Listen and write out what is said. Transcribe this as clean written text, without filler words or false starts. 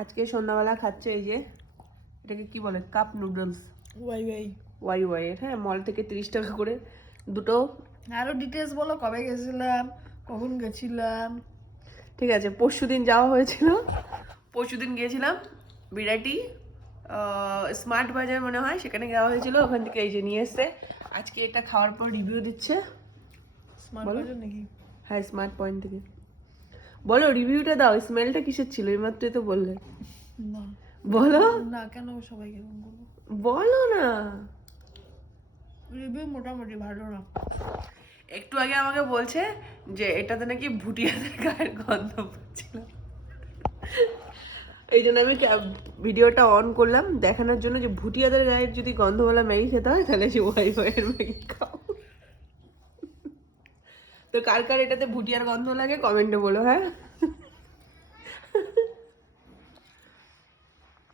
আজকে সন্ধ্যাবেলা খাচ্ছে এই যে, এটাকে কি বলে, কাপ নুডলস। ওয়াই ওয়াই ওয়াই ওয়াই, হ্যাঁ, মল থেকে 30 টাকা করে দুটো। আরো ডিটেলস বলো, কবে গেছিলাম, কখন গেছিলাম? ঠিক আছে, পরশুদিন যাওয়া হয়েছিল, পরশুদিন গিয়েছিলাম বিরাটি স্মার্ট বাজার মনে হয়, সেখানে যাওয়া হয়েছিল, ওখান থেকে এই যে নিয়ে এসছে। আজকে এটা খাওয়ার পর রিভিউ দিচ্ছে। স্মার্ট বলো। বাজার নাকি? হ্যাঁ, স্মার্ট পয়েন্ট থেকে। বলো, রিভিউটা দাও, স্মেলটা কিসের ছিল এইমাত্রই তো বললে। না বলো না, কেন সবাই কেমন বলবো? বলো না। রিভিউ মোটামুটি ভালো না। একটু আগে আমাকে বলছে যে এটাতে নাকি ভুটিয়াদের গায়ের গন্ধ পাচ্ছিল। এই জন্য আমি ভিডিওটা অন করলাম দেখানোর জন্য যে ভুটিয়াদের গায়ের যদি গন্ধওয়ালা ম্যাগি খেতে হয় তাহলে সে ওয়াই ওয়াইয়ের ম্যাগি খাও। তো কার কার এটাতে ভুটিয়ার গন্ধ লাগে কমেন্টে বলো, হ্যাঁ।